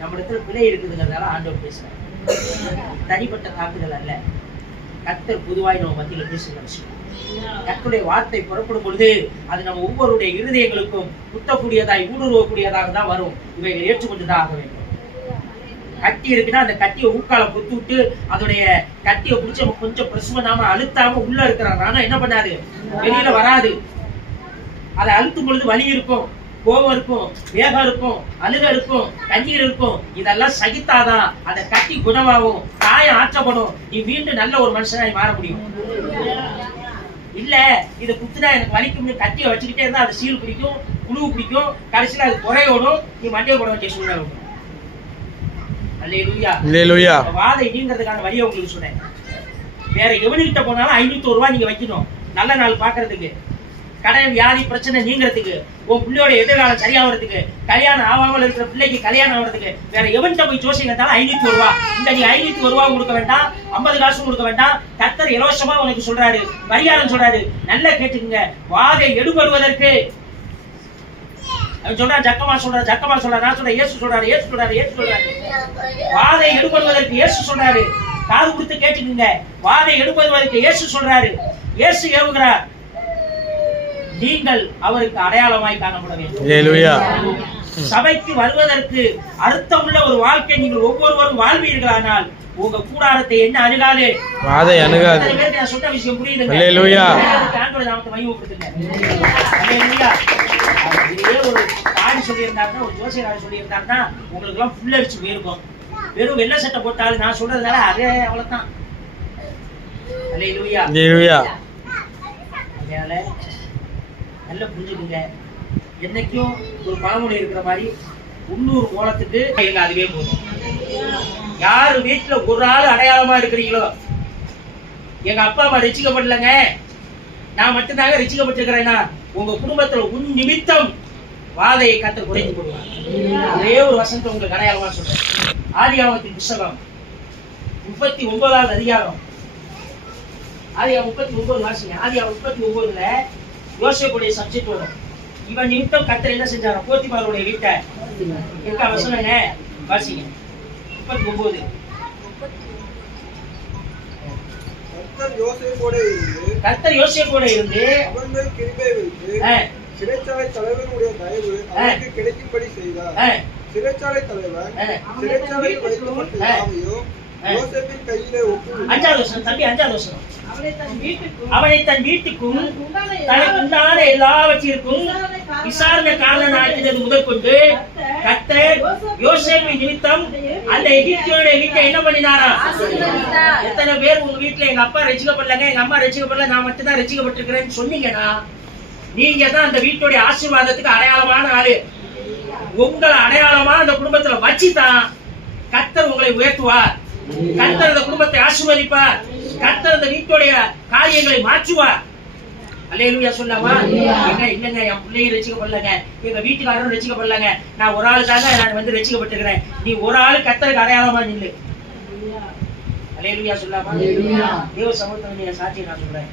நம்ம பிழை இருக்குதுங்கிறதால ஆண்டவர் பேசுறாரு. தனிப்பட்ட தாக்குதல் அல்ல. கத்தர் பொதுவாய் நம்ம மத்தியில பேசுகிற விஷயம். கர்த்தருடைய வார்த்தை புறப்படும் பொழுது அது நம்ம ஒவ்வொருடைய இருதயங்களுக்கும் குத்தக்கூடியதாய் ஊடுருவக்கூடியதாக தான் வரும். இவைகளை ஏற்றுக்கொண்டுதான் ஆக வேண்டும். கட்டி இருக்குன்னா அந்த கட்டியை ஊக்கால குத்து விட்டு அதோடைய கட்டியை பிடிச்சி நம்ம கொஞ்சம் பிரஸ் பண்ணாம அழுத்தாம உள்ள இருக்கிறாங்க. ஆனா என்ன பண்ணாது வெளியில வராது. அதை அழுத்தும் பொழுது வலி இருக்கும். கோபம் இருக்கும் வேகம் இருக்கும் அழுக இருக்கும் கண்ணீர் இருக்கும் இதெல்லாம் சகித்தாதான் அந்த கட்டி குணமாகும் காயம் ஆற்றப்படும். நீ மீண்டும் நல்ல ஒரு மனுஷனாய் மாற முடியும். இல்ல இதை குத்துனா எனக்கு வலிக்கும் கட்டியை வச்சுக்கிட்டே இருந்தா அது சீல் பிடிக்கும் புழு பிடிக்கும். கடைசியில அது குறையோடும் நீ மண்டையை போட வேண்டிய சூழ்நிலை இந்த வாதை நீங்கிறதுக்கான வழியை உங்களுக்கு சொன்னேன். வேற எவனுக்கிட்ட போனாலும் ஐநூத்தி ரூபாய் நீங்க வைக்கணும். நல்ல நாள் பாக்குறதுக்கு கடன் வியாதி பிரச்சனை நீங்கிறதுக்கு உன் பிள்ளையோட எதிர்காலம் சரியாகிறதுக்கு கல்யாணம் ஆகாமல் இருக்கிற பிள்ளைக்கு கல்யாணம் ஆகிறதுக்கு வேற எவன்கிட்ட போய் ஜோசியம் கேட்டாலும் ஐநூத்தி ஒரு ரூபா. இந்த நீ ஐநூத்தி ஒரு ரூபா கொடுக்க வேண்டாம் ஐம்பது காசு கொடுக்க வேண்டாம். கத்தர் இலவசமா உனக்கு சொல்றாரு பரிகாரம் சொல்றாரு. நல்லா கேட்டுக்குங்க. வாதை எடுபடுவதற்கு. அவன் சொல்றான் ஜக்கமா சொல்ற ஜக்கமா சொல்ற நான் சொல்ற இயேசு சொல்றாரு இயேசு சொல்றாரு இயேசு சொல்றாரு. வாதை எடுபடுவதற்கு இயேசு சொல்றாரு. காது கொடுத்து கேட்டுக்குங்க. வாதை எடுபடுவதற்கு இயேசு சொல்றாரு. இயேசு ஏவுகிறார். நீங்கள் அவருக்கு அடையாளமாய் காணப்பட வேண்டும். சபைக்கு வருவதற்கு அர்த்தமுள்ள ஒரு வாழ்க்கை நீங்கள் ஒவ்வொருவரும் வாழ்வீர்களானால் உங்க கூடாரத்தை என்ன அணுகாது? அணுகாது. நான் சொன்ன விஷயம் புரியுதுங்க? இதே ஒரு பாடி சொல்லியிருந்தாருன்னா ஒரு ஜோசியர் சொல்லியிருந்தாருன்னா உங்களுக்கு எல்லாம் ஃபுல் அடிச்சு போயிருக்கும் வெறும் வெள்ளை சட்டை போட்டாலும் நான் சொல்றதுனால அதே அவ்வளவுதான். நல்லா புரிஞ்சுக்குங்க. என்னைக்கும் ஒரு பழமொழி இருக்கிற மாதிரி உள்ளூர் கோலத்துக்கு எங்க அதுவே போதும். யார் வீட்டுல ஒரு ஆள் அடையாளமா இருக்கிறீங்களோ? எங்க அப்பா அம்மா ரசிக்கப்படலங்க. நான் மட்டும்தாங்க ரசிக்கப்பட்டிருக்கிறேன்னா உங்க குடும்பத்துல உன் நிமித்தம் வாதையை கத்த குறைந்து போடுவாங்க ஒரே ஒரு வசனத்தை உங்களுக்கு அடையாளமா சொல்றேன். ஆதியாமத்தின் புஸ்தகம் முப்பத்தி ஒன்பதாவது அதிகாரம். ஆதியா முப்பத்தி ஒன்பது வாசிங்க. ஆதியா முப்பத்தி ஒன்பதுல யோசேப்புடைய சப்ஜெக்ட் வரும் இவன் நிமித்தம் கத்தர் என்ன செஞ்சாரோ போத்திபாருடைய வீட்டை இருக்கா வசனங்க வாசிங்க. முப்பத்தி ஒன்பது கத்தர் யோசேப்போட இருந்து அவன் மேல் கிருபை வைத்து ஆ, சிறைச்சாலை தலைவனுடைய தயவு அவனுக்கு கிடைக்கும்படி செய்தார். சிறைச்சாலை தலைவன் ஆ. சிறைச்சாலையில் வைக்கப்பட்ட. யோசேப்பின் கையிலே ஒப்பு அஞ்சாவது வசனம் தம்பி அஞ்சாவது வசனம். அவனை தன் வீட்டுக்கும் தனக்கு உண்டான எல்லாவற்றிற்கும் விசாரணை காரணனாக்கினது முதற்கொண்டு கத்தர் யோசேப்பு நிமித்தம் அந்த எகிப்தியோட வீட்டை என்ன பண்ணினாரா? எத்தனை பேர் உங்க வீட்டுல எங்க அப்பா ரசிக்கப்படலங்க? எங்க அம்மா ரசிக்கப்படல நான் மட்டும் தான் ரசிக்கப்பட்டிருக்கிறேன்னு சொன்னீங்கன்னா நீங்க தான் அந்த வீட்டுடைய ஆசீர்வாதத்துக்கு அடையாளமான ஆளு. உங்களை அடையாளமா அந்த குடும்பத்துல வச்சுதான் கத்தர் உங்களை உயர்த்துவார். கத்தர் அந்த குடும்பத்தை ஆசீர்வதிப்பார். கத்தர் அந்த வீட்டுடைய காரியங்களை மாற்றுவார். அல்லேலூயா சொல்லாமா எங்க இல்லங்க என் பிள்ளையும் ரசிக்கப்படலங்க. எங்க வீட்டுக்காரரும் ரசிக்கப்படலங்க. நான் ஒரு ஆளு தாங்க நான் வந்து ரசிக்கப்பட்டிருக்கிறேன். நீ ஒரு ஆளு கத்தருக்கு அடையாளமா நில்லு. அல்லேலூயா சொல்லாமா தேவ சமூகத்தில் நீங்க சாட்சியை நான் சொல்றேன்.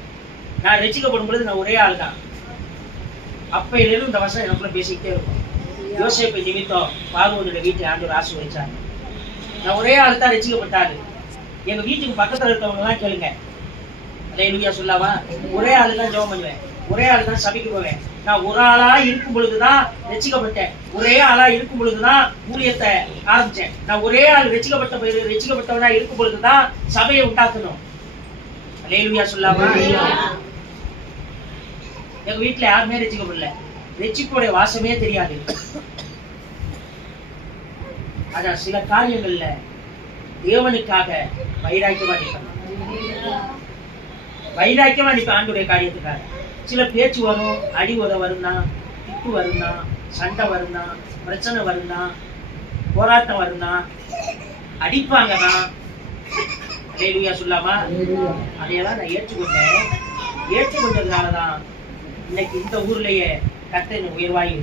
நான் ரசிக்கப்படும் பொழுது நான் ஒரே ஆள் தான் அப்பையிலிருந்து இந்த வசனம் எனக்குள்ள பேசிக்கிட்டே இருக்கும். யோசேப்பை நிமித்தம் பார்வோனுடைய வீட்டில் ஆண்டவர் ஆசீர்வதிச்சார். நான் ஒரே ஆள் தான் ரசிக்கப்பட்டாரு. எங்க வீட்டுக்கு பக்கத்துல இருக்கவங்க எல்லாம் கேளுங்க அல்லேலூயா சொல்லாமா? ஒரே ஆளு தான் ஜெபம் பண்ணுவேன். ஒரே ஆளு தான் சபைக்கு போவேன். நான் ஒரு ஆளா இருக்கும் பொழுதுதான் ரசிக்கப்பட்டேன். ஒரே ஆளா இருக்கும் பொழுதுதான் ஊழியத்தை ஆரம்பிச்சேன். நான் ஒரே ஆள் ரசிக்கப்பட்ட போய் ரசிக்கப்பட்டவனா இருக்கும் பொழுதுதான் சபையை உண்டாக்கணும். அல்லேலூயா சொல்லாமா? எங்க வீட்டுல யாருமே ரசிக்கப்படல. ரட்சிப்புடைய வாசமே தெரியாது. ஆனா சில காரியங்கள்ல தேவனுக்காக வைராக்கியமா நிற்கணும். வைராக்கியமா நிற்ப ஆண்டுடைய காரியத்துக்காக. சில பேச்சு வரும் அடி உத வரும்னா திட்டு வரும்னா சண்டை வரும்னா பிரச்சனை வரும்னா போராட்டம் வரும்னா அடிப்பாங்கன்னா அலேலுயா சொல்லாமா? அதையெல்லாம் நான் ஏற்றுக்கொண்டேன். ஏற்றுக்கொண்டதுனாலதான் இன்னைக்கு இந்த ஊர்லயே கத்தர் உயர்வாகி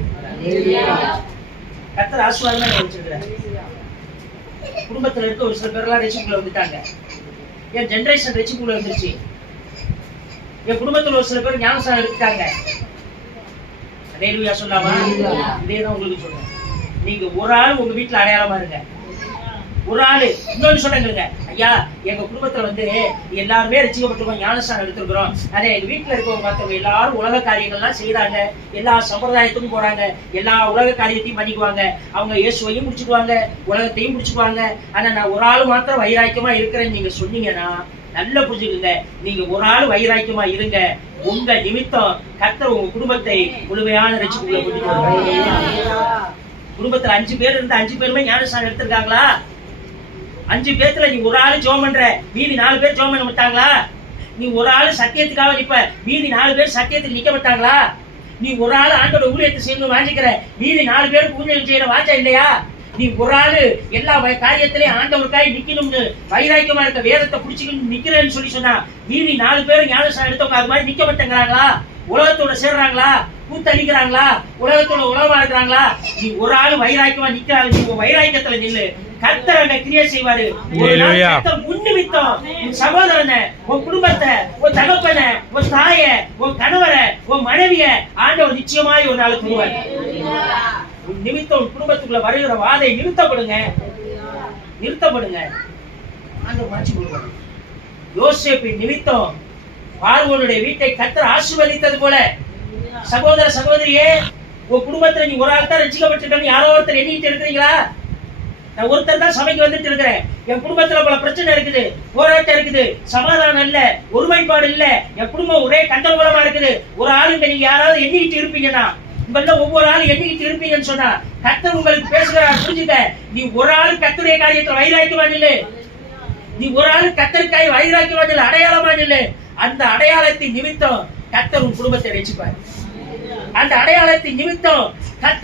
கத்தர் ஆசுவாதமா வச்சிருக்கிறார். குடும்பத்துல இருக்க ஒரு சில பேர்லாம் ரெச்சிக்குள்ள வந்துட்டாங்க. என் ஜெனரேஷன் ரெச்சிக்குள்ள வந்துருச்சு. என் குடும்பத்துல ஒரு சில பேர் ஞானசாரம் எடுத்துட்டாங்க. அலேலுயா சொல்லாமா? இதே தான் உங்களுக்கு சொல்றேன். நீங்க ஒரு ஆள் உங்க வீட்டுல அடையாளமா இருங்க. ஒரு ஆளு. இன்னொன்னு சொல்றேங்க ஐயா எங்க குடும்பத்துல வந்து எல்லாருமே ரசிக்கப்பட்டிருக்கோம் ஞானஸ்தானம் எடுத்திருக்கிறோம். அதே எங்க வீட்டுல இருக்கவங்க மற்றவங்க எல்லாரும் உலக காரியங்கள்லாம் செய்யறாங்க எல்லா சம்பிரதாயத்துக்கும் போறாங்க. எல்லா உலக காரியத்தையும் பண்ணிக்குவாங்க. அவங்க இயேசுவையும் முடிச்சுக்குவாங்க உலகத்தையும் முடிச்சுக்குவாங்க. ஆனா நான் ஒரு ஆள் மாத்திரம் வைராக்கியமா இருக்கிறேன்னு நீங்க சொன்னீங்கன்னா நல்ல புரிஞ்சுக்குங்க. நீங்க ஒரு ஆள் வைராக்கியமா இருங்க. உங்க நிமித்தம் கத்தர் உங்க குடும்பத்தை முழுமையான ரசிக்குள்ள கொண்டு குடும்பத்துல அஞ்சு பேர் இருந்து அஞ்சு பேருமே ஞானஸ்தானம் எடுத்திருக்காங்களா? அஞ்சு பேத்துல நீ ஒரு ஆளு ஜோம் பண்ற மீதி நாலு பேர் ஜோம் பண்ண மாட்டாங்களா? நீ ஒரு ஆளு சத்தியத்துக்காக நிப்ப மீதி நாலு பேர் சத்தியத்துக்கு நிக்க மாட்டாங்களா? நீ ஒரு ஆளு ஆண்டோட ஊழியத்தை செய்யணும் வாஞ்சிக்கிற மீதி நாலு பேருக்கு ஊழியம் செய்யற வாச்சா இல்லையா? நீ ஒரு ஆளு எல்லா வ- ஆண்டவருக்காய் நிக்கணும்னு வைராக்கியமா இருக்க வேதத்தை புடிச்சுக்கணும் நிக்கிறேன்னு சொல்லி சொன்னா மீதி நாலு பேரும் ஞானசாரம் எடுத்தவங்க அது மாதிரி நிக்க மாட்டேங்கிறாங்களா? உலகத்தோட சேர்றாங்களா? கூத்தடிக்கிறாங்களா? உலகத்தோட உலகமா இருக்கிறாங்களா? நீ ஒரு ஆளு வைராக்கியமா நிக்கிறாங்க நீ உன் வைராக்கியத்துல நில்லு. கர்த்தர் அங்க கிரியை செய்வாரு. Hallelujah. கர்த்தர் உன் சகோதரனை உன் குடும்பத்தை உன் தகப்பனை உன் தாய உன் கணவரை உன் மனைவிய ஆண்டவர் நிச்சயமாய் ஒரு நாள் தருவார். உன் நிமித்தம் உன் குடும்பத்துக்குள்ள வருகிற வாதை நிறுத்தப்படுங்க. நிறுத்தப்படுங்க. ஆண்டவர் யோசேப்பின் நிமித்தம் பார்வோனுடைய வீட்டை கர்த்தர் ஆசீர்வதித்தது போல சகோதர சகோதரியே உன் குடும்பத்துல நீ ஒரு ஆள் தான் ரசிக்கப்பட்டிருக்கன்னு யாரோ ஒருத்தர் எண்ணிட்டு இருக்கிறீங்களா? நான் ஒருத்தர் தான் சபைக்கு வந்துட்டு இருக்கிறேன். என் குடும்பத்துல பல பிரச்சனை இருக்குது போராட்டம் இருக்குது சமாதானம் இல்ல ஒருமைப்பாடு இல்ல என் குடும்பம் ஒரே கண்டகோலமா இருக்குது. ஒரு ஆளுங்க நீங்க யாராவது எண்ணிக்கிட்டு இருப்பீங்கன்னா உங்கள ஒவ்வொரு ஆளும் எண்ணிக்கிட்டு இருப்பீங்கன்னு சொன்னா கத்தர் உங்களுக்கு பேசுகிறார் புரிஞ்சுக்க நீ ஒரு ஆள் கத்தருடைய காரியத்தை வைராக்கியமா நில்லு. நீ ஒரு ஆள் கத்தருக்காய் வைராக்கியமா நில்லு அடையாளமா நில்லு. அந்த அடையாளத்தின் நிமித்தம் கத்தர் உன் குடும்பத்தை ரசிப்பார். அந்த அடையாளத்தின் நிமித்தம்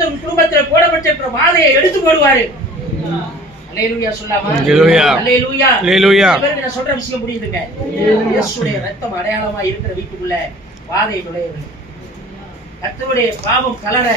உன் குடும்பத்தில் போடப்பட்டிருக்கிற வாதையை எடுத்து போடுவாரு சொல்ற விஷயம் புரியுதுங்க. ரத்தம் அடையாளமா இருக்கிற வீட்டுக்குள்ள வாதை நுழையுது கர்த்தருடைய பாவம் கலர